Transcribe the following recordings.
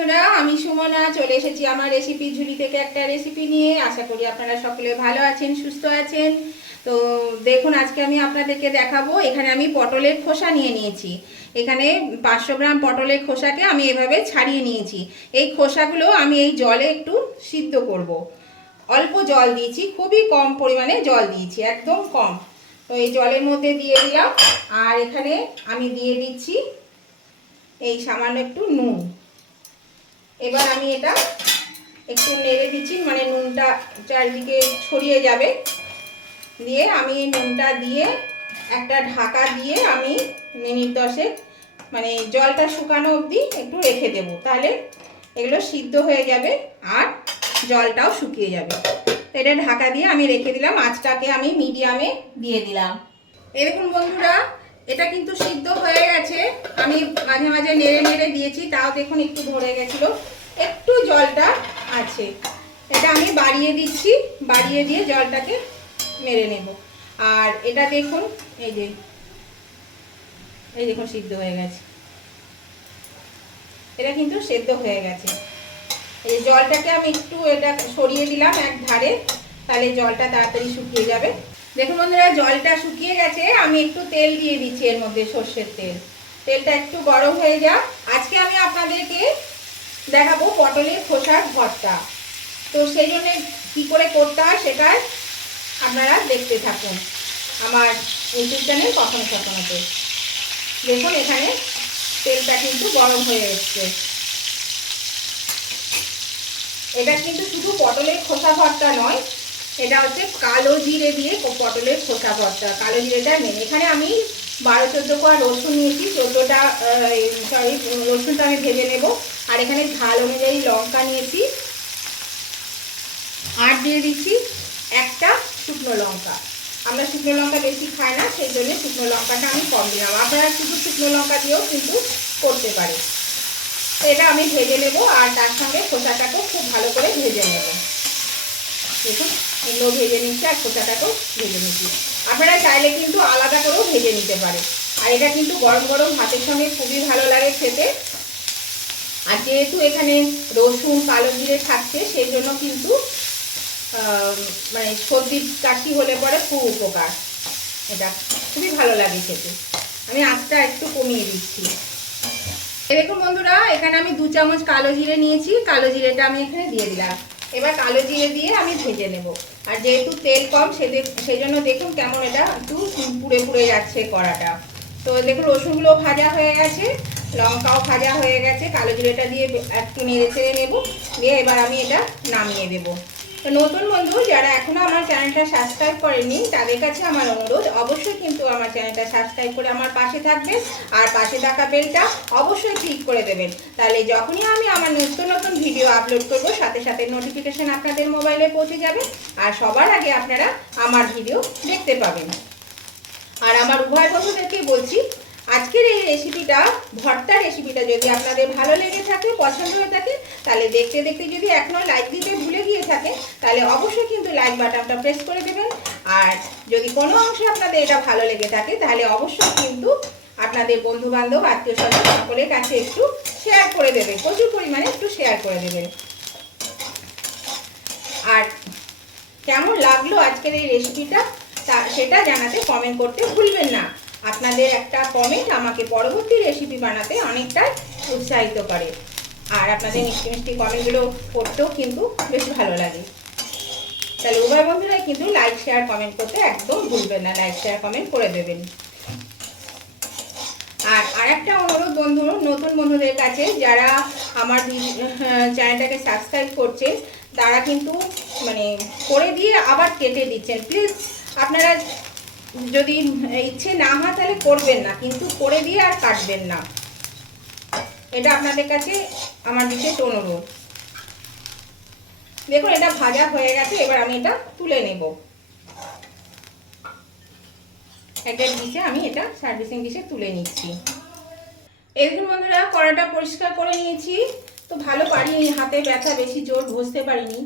বন্ধুরা, আমি সুমনা, চলে এসেছি আমার রেসিপি ঝুলি থেকে একটা রেসিপি নিয়ে। আশা করি আপনারা সকলে ভালো আছেন, সুস্থ আছেন। তো দেখুন, আজকে আমি আপনাদেরকে দেখাবো। এখানে আমি পটলের খোসা নিয়ে নিয়েছি। এখানে পাঁচশো গ্রাম পটলের খোসাকে আমি এভাবে ছাড়িয়ে নিয়েছি। এই খোসাগুলো আমি এই জলে একটু সিদ্ধ করব। অল্প জল দিয়েছি, খুবই কম পরিমাণে জল দিয়েছি, একদম কম। তো এই জলের মধ্যে দিয়ে দিলাম। আর এখানে আমি দিয়ে দিচ্ছি এই সামান্য একটু নুন। এবার আমি এটা একটু নেড়ে দিচ্ছি মানে নুনটা চারিদিকে ছড়িয়ে যাবে। দিয়ে আমি নুনটা দিয়ে একটা ঢাকা দিয়ে আমি মিনিট দশেক মানে জলটা শুকানো অবধি একটু রেখে দেব। তাহলে এগুলো সিদ্ধ হয়ে যাবে আর জলটাও শুকিয়ে যাবে। তো এটা ঢাকা দিয়ে আমি রেখে দিলাম, আঁচটাকে আমি মিডিয়ামে দিয়ে দিলাম। দেখুন বন্ধুরা এটা কিন্তু সিদ্ধ হয়ে গেছে। আমি মাঝে মাঝে নেড়ে নেড়ে দিয়েছি, তাও দেখুন একটু ভরে গেছিল। একটু জলটা আছে। এটা আমি বাড়িয়ে দিচ্ছি, বাড়িয়ে দিয়ে জলটাকে মেরে নেব। আর এটা দেখুন, এই যে, এই দেখুন সিদ্ধ হয়ে গেছে। এটা কিন্তু সেদ্ধ হয়ে গেছে। এই জলটাকে আমি একটু এটা সরিয়ে দিলাম এক ধারে তাহলে জলটা তাড়াতাড়ি শুকিয়ে যাবে। দেখুন বন্ধুরা, জলটা শুকিয়ে গেছে। আমি একটু তেল দিয়ে দিচ্ছি এর মধ্যে সর্ষের তেল। তেলটা একটু গরম হয়ে যাক। আজকে আমি আপনাদেরকে দেখাবো পটলের খোসার ভর্তা। তো সেই জন্য কী করে করতে হয় সেটা আপনারা দেখতে থাকুন আমার ইউটিউব চ্যানেল কখনো কখনোতে দেখুন, এখানে তেলটা কিন্তু গরম হয়ে এসছে। এটা কিন্তু শুধু পটলের খোসা ভর্তা নয় এটা হচ্ছে কালো জিরে দিয়ে পটলের খোসা ভর্তা। কালো জিরেটা মেন এখানে আমি বারো, চোদ্দ কোয়া রসুন নিয়েছি। চোদ্দোটা সরি রসুনটা আমি ভেজে নেব। আর এখানে ঝাল অনুযায়ী লঙ্কা নিয়েছি। আর দিয়ে দিচ্ছি একটা শুকনো লঙ্কা। আমরা শুকনো লঙ্কা বেশি খাই না, সেই জন্য শুকনো লঙ্কাটা আমি কম দিলাম আপনারা শুধু শুকনো লঙ্কা দিয়েও কিন্তু করতে পারে এটা আমি ভেজে নেব, আর তার সঙ্গে খোসাটাকেও খুব ভালো করে ভেজে নেব। দেখুন, এগুলো ভেজে নিচ্ছে আর খোসাটাকেও ভেজে নিচ্ছি। আপনারা চাইলে কিন্তু আলাদা করেও ভেজে নিতে পারে আর এটা কিন্তু গরম গরম ভাতের সঙ্গে খুবই ভালো লাগে খেতে। আর যেহেতু এখানে রসুন, কালো জিরে থাকছে সেই জন্য কিন্তু মানে সর্দি কাশি হলে পরে খুব উপকার। এটা খুবই ভালো লাগে খেতে। আমি আঁচটা একটু কমিয়ে দিচ্ছি। দেখুন বন্ধুরা, এখানে আমি দু চামচ কালো জিরে নিয়েছি। কালো জিরেটা আমি এখানে দিয়ে দিলাম। এবার কালো জিরে দিয়ে আমি ভেজে নেব। আর যেহেতু তেল কম সেই জন্য দেখুন কেমন এটা একটু পুড়ে পুড়ে যাচ্ছে কড়াটা। তো দেখুন, রসুনগুলো ভাজা হয়ে গেছে, লঙ্কাও ভাজা হয়ে গেছে, কালো জিরেটা দিয়ে একটু নেড়ে ছেড়ে নেব। দিয়ে এবার আমি এটা নামিয়ে দেবো। নতুন বন্ধু, যারা এখনও আমার চ্যানেলটা সাবস্ক্রাইব করেনি তাদের কাছে আমার অনুরোধ, অবশ্যই কিন্তু আমার চ্যানেলটা সাবস্ক্রাইব করে আমার পাশে থাকবেন আর পাশে থাকা বেলটা অবশ্যই ক্লিক করে দেবেন। তাহলে যখনই আমি আমার নতুন নতুন ভিডিও আপলোড করব, সাথে সাথে নোটিফিকেশান আপনাদের মোবাইলে পৌঁছে যাবে আর সবার আগে আপনারা আমার ভিডিও দেখতে পাবেন। আর আমার উভয় বন্ধুদেরকে বলছি, আজকের এই রেসিপিটা ভর্তা রেসিপিটা যদি আপনাদের ভালো লেগে থাকে, পছন্দ হয়ে থাকে, তাহলে দেখতে দেখতে যদি এখনও লাইক দিতে থাকে, তাহলে অবশ্যই কিন্তু লাইক বাটনটা প্রেস করে দেবেন। আর যদি কোনো অংশে আপনাদের এটা ভালো লেগে থাকে, তাহলে অবশ্যই কিন্তু আপনাদের বন্ধু বান্ধব আত্মীয় স্বজন সকলের কাছে একটু শেয়ার করে দেবেন। প্রচুর পরিমাণে একটু শেয়ার করে দেবেন। আর কেমন লাগল আজকের এই রেসিপিটা তা সেটা জানাতে কমেন্ট করতে ভুলবেন না। আপনাদের একটা কমেন্ট আমাকে পরবর্তী রেসিপি বানাতে অনেকটাই উৎসাহিত করে। আর আপনাদের মিষ্টি মিষ্টি কমেন্টগুলো করতেও কিন্তু বেশ ভালো লাগে। তাহলে উভয় বন্ধুরাই কিন্তু লাইক শেয়ার কমেন্ট করতে একদম ভুলবেন না। লাইক শেয়ার কমেন্ট করে দেবেন। আর আরেকটা অনুরোধ বন্ধু, নতুন বন্ধুদের কাছে, যারা আমার চ্যানেলটাকে সাবস্ক্রাইব করছে, তারা কিন্তু মানে করে দিয়ে আবার কেটে দিচ্ছেন। প্লিজ আপনারা যদি ইচ্ছে না হয় তাহলে করবেন না, কিন্তু করে দিয়ে আর কাটবেন না। এটা আপনাদের কাছে আমার বিশেষ অনুরোধ। দেখুন, এটা ভাজা হয়ে গেছে, এবার আমি এটা তুলে নেব। একটা ডিশে আমি এটা সার্ভিসিং ডিশে তুলে নিচ্ছি। এরকম বন্ধুরা কড়াটা পরিষ্কার করে নিয়েছি। তো ভালো পারিনি, হাতে ব্যথা, বেশি জোর ঘষতে পারিনি।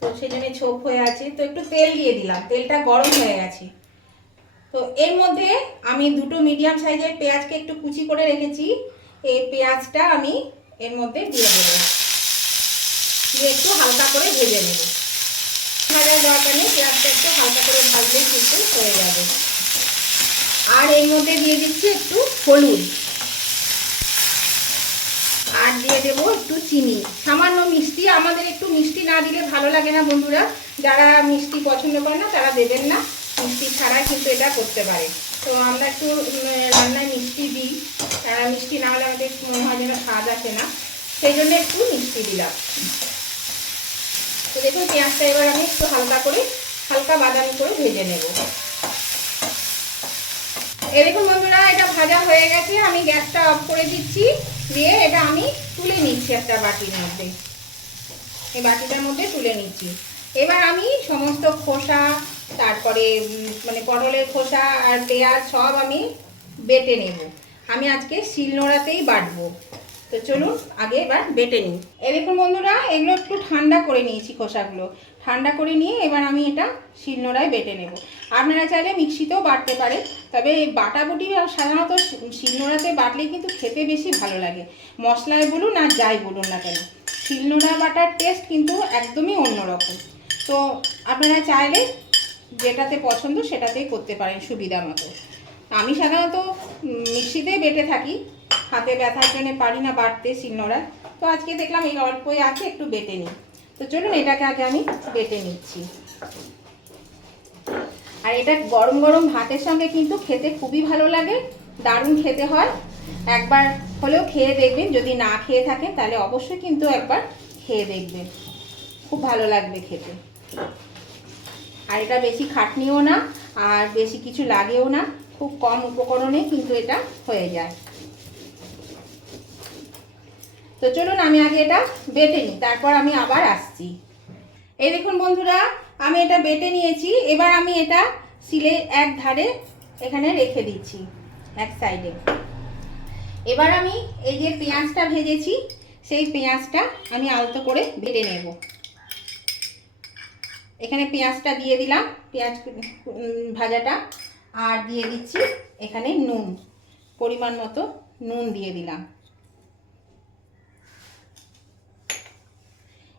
তো সেজন্য ছোপ হয়ে আছে। তো একটু তেল দিয়ে দিলাম, তেলটা গরম হয়ে গেছে। তো এর মধ্যে আমি দুটো মিডিয়াম সাইজের পেঁয়াজকে একটু কুচি করে রেখেছি। এই পেঁয়াজটা আমি এর মধ্যে দিয়ে দেবো। দিয়ে একটু হালকা করে ভেজে নেব। ভাজার দরকার নেই, পেঁয়াজটা একটু হালকা করে ভাজলে কিন্তু হয়ে যাবে। আর এর মধ্যে দিয়ে দিচ্ছি একটু হলুদ। আর দিয়ে দেবো একটু চিনি। সামান্য মিষ্টি, আমাদের একটু মিষ্টি না দিলে ভালো লাগে না বন্ধুরা। যারা মিষ্টি পছন্দ করে না, তারা দেবেন না। মিষ্টি ছাড়া কিন্তু এটা করতে পারে। তো আমরা একটু রান্নায় মিষ্টি দিই। মিষ্টি না হলে আমাদের মনে হয় যেন স্বাদ আসে না। সেই জন্য একটু মিষ্টি দিলাম। তো দেখুন, পেঁয়াজটা এবার আমি একটু হালকা করে, হালকা বাদামি করে ভেজে নেব। এই দেখুন বন্ধুরা, এটা ভাজা হয়ে গেছে। আমি গ্যাসটা অফ করে দিচ্ছি, দিয়ে এটা আমি তুলে নিচ্ছি একটা বাটির মধ্যে। এই বাটিটার মধ্যে তুলে নিচ্ছি। এবার আমি সমস্ত খোসা, তারপরে মানে পটলের খোসা আর পেঁয়াজ সব আমি বেটে নেব। আমি আজকে শিলনোড়াতেই বাটবো। তো চলুন, আগে এবার বেটে নিই। এ দেখুন বন্ধুরা, এগুলো একটু ঠান্ডা করে নিয়েছি খোসাগুলো। ঠান্ডা করে নিয়ে এবার আমি এটা শিলনোড়ায় বেটে নেব। আপনারা চাইলে মিক্সিতেও বাটতে পারে তবে এই বাটাবুটি সাধারণত শিলনোড়াতে বাটলে কিন্তু খেতে বেশি ভালো লাগে। মশলায় বলুন আর যাই বলুন না কেন, শিলনোড়া বাটার টেস্ট কিন্তু একদমই অন্যরকম। তো আপনারা চাইলে যেটাতে পছন্দ সেটাতেই করতে পারেন সুবিধা মতো। আমি সাধারণত উম, মিক্সিতেই বেটে থাকি। হাতে ব্যথার জন্য পারি না বাটতে শিলনোড়া তো আজকে দেখলাম এই অল্পই আছে একটু বেটে নিই। তো চলুন এটাকে আগে আমি বেটে নিচ্ছি। আর এটা গরম গরম ভাতের সঙ্গে কিন্তু খেতে খুবই ভালো লাগে দারুণ খেতে হয়। একবার হলেও খেয়ে দেখবেন যদি না খেয়ে থাকেন তাহলে অবশ্যই কিন্তু একবার খেয়ে দেখবেন। খুব ভালো লাগবে খেতে। আর এটা বেশি খাটনিও না আর বেশি কিছু লাগেও না। খুব কম উপকরণে কিন্তু এটা হয়ে যায়। তো চলুন আমি আগে এটা বেটে নিই, তারপর আমি আবার আসছি। এই দেখুন বন্ধুরা, আমি এটা বেটে নিয়েছি, এবার আমি এটা সিলে এক ধারে এখানে রেখে দিচ্ছি, এক সাইডে। এবার আমি এই যে পেঁয়াজটা ভেজেছি, সেই পেঁয়াজটা আমি আলতো করে বেটে নেব। এখানে পেঁয়াজটা দিয়ে দিলাম, পেঁয়াজ ভাজাটা। আর দিয়ে দিচ্ছি এখানে নুন, পরিমাণ মতো নুন দিয়ে দিলাম।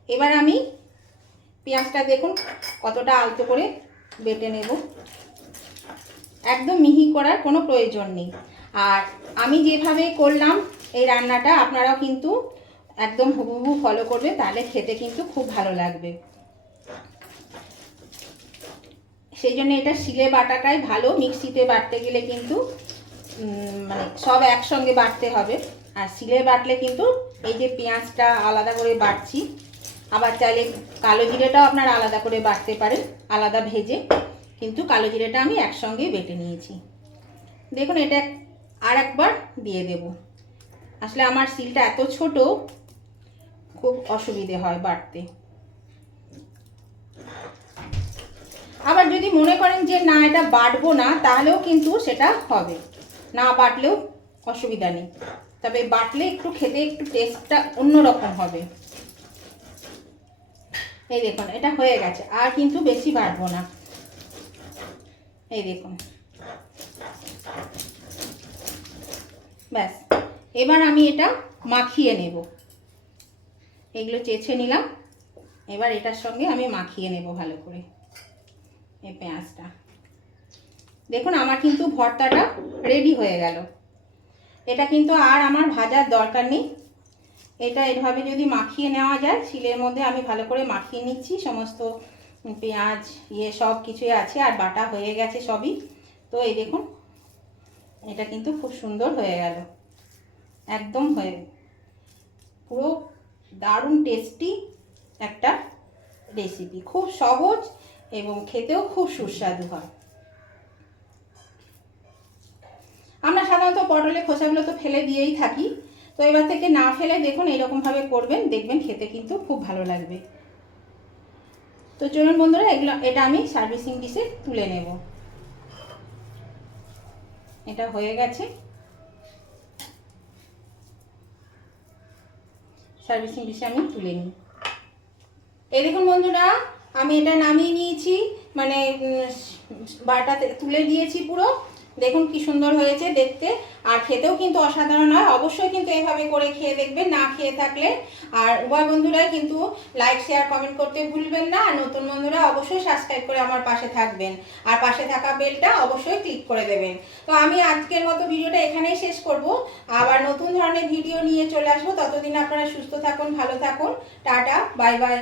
এবার আমি পেঁয়াজটা দেখুন কতটা আলতো করে বেটে নেব। একদম মিহি করার কোনো প্রয়োজন নেই। আর আমি যেভাবে করলাম এই রান্নাটা, আপনারাও কিন্তু একদম হুবহু ফলো করবে, তাহলে খেতে কিন্তু খুব ভালো লাগবে। সেই জন্য এটা শিলে বাটাটাই ভালো। মিক্সিতে বাটতে গেলে কিন্তু মানে সব একসঙ্গে বাটতে হবে। আর শিলে বাটলে কিন্তু এই যে পেঁয়াজটা আলাদা করে বাটছি, আবার চাইলে কালো জিরেটাও আপনারা আলাদা করে বাটতে পারেন, আলাদা ভেজে। কিন্তু কালো জিরেটা আমি একসঙ্গেই বেটে নিয়েছি। দেখুন, এটা আর একবার দিয়ে দেব। আসলে আমার শিলটা এত ছোট, খুব অসুবিধে হয় বাটতে। আবার যদি মনে করেন যে না, এটা বাটবো না, তাহলেও কিন্তু সেটা হবে। না বাটলেও অসুবিধা নেই। তবে বাটলে একটু খেতে একটু টেস্টটা অন্যরকম হবে। এই দেখুন, এটা হয়ে গেছে, আর কিন্তু বেশি বাড়বো না। এই দেখুন। ব্যাস, এবার আমি এটা মাখিয়ে নেব। এগুলো চেছে নিলাম। এবার এটার সঙ্গে আমি মাখিয়ে নেব ভালো করে। এই পেঁয়াজটা। দেখুন, আমার কিন্তু ভর্তাটা রেডি হয়ে গেল। এটা কিন্তু আর আমার ভাজার দরকার নেই। এটা এভাবে যদি মাখিয়ে নেওয়া যায়, শিলের মধ্যে আমি ভালো করে মাখিয়ে নিচ্ছি, সমস্ত পেঁয়াজ ইয়ে সব কিছুই আছে, আর বাটা হয়ে গেছে সবই। তো এই দেখুন, এটা কিন্তু খুব সুন্দর হয়ে গেল। একদম হয়ে পুরো দারুণ টেস্টি একটা রেসিপি খুব সহজ এবং খেতেও খুব সুস্বাদু হয়। আমরা সাধারণত পটলের খোসাগুলো তো ফেলে দিয়েই থাকি। তো এবার থেকে না ফেলে দেখুন এরকমভাবে করবেন, দেখবেন খেতে কিন্তু খুব ভালো লাগবে। তো চলুন বন্ধুরা, এগুলো, এটা আমি সার্ভিসিং ডিশে তুলে নেব। এটা হয়ে গেছে। সার্ভিসিং ডিশে আমি তুলে নিই। এই দেখুন বন্ধুরা আমি এটা নামিয়ে নিয়েছি মানে বাটাতে তুলে দিয়েছি পুরো। দেখুন কি সুন্দর হয়েছে দেখতে। আর খেতেও কিন্তু অসাধারণ হয়। অবশ্যই কিন্তু এভাবে করে খেয়ে দেখবেন, না খেয়ে থাকলে। আর উভয় বন্ধুরাই কিন্তু লাইক শেয়ার কমেন্ট করতে ভুলবেন না। আর নতুন বন্ধুরা অবশ্যই সাবস্ক্রাইব করে আমার পাশে থাকবেন। আর পাশে থাকা বেলটা অবশ্যই ক্লিক করে দেবেন। তো আমি আজকের মতো ভিডিওটা এখানেই শেষ করব। আবার নতুন ধরনের ভিডিও নিয়ে চলে আসব। ততদিন আপনারা সুস্থ থাকুন, ভালো থাকুন। Tata bye bye